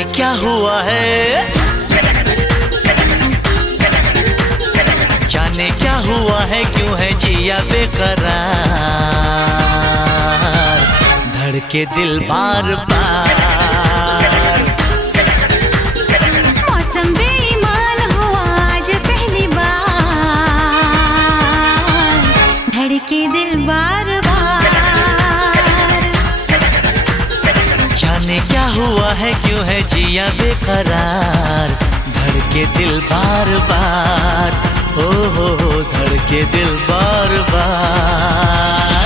जाने क्या हुआ है, जाने क्या हुआ है, क्यों है जिया बेकरार, धड़के दिल बार बार। मौसम बेईमान हुआ आज पहली बार, धड़के दिल बार बार। जाने क्या हुआ है, क्यों है जिया बेकरार, धड़के दिल बार बार, हो धड़के दिल बार बार।